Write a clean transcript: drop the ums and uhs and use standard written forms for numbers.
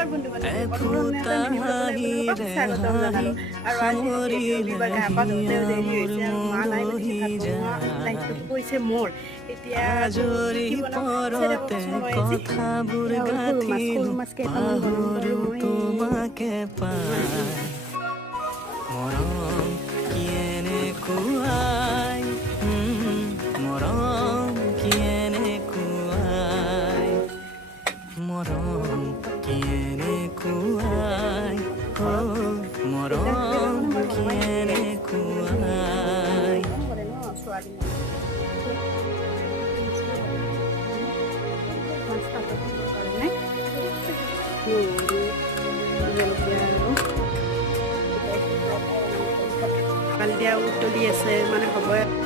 নমস্কাৰ বন্ধু বান্ধৱী স্বাগতম জনালো আৰু আজি ৰবিবাৰ গা পা ধুওঁতে দেৰি হৈছে আৰু মা নাই গতিকে ভাত বনোৱা দায়িত্বটো পৰিছে মোৰ এতিয়া কি বনাম সৰু মাছ কেইটামান বনাম বাৰু কালি দিয়া উতলি আছে মানে হ'ব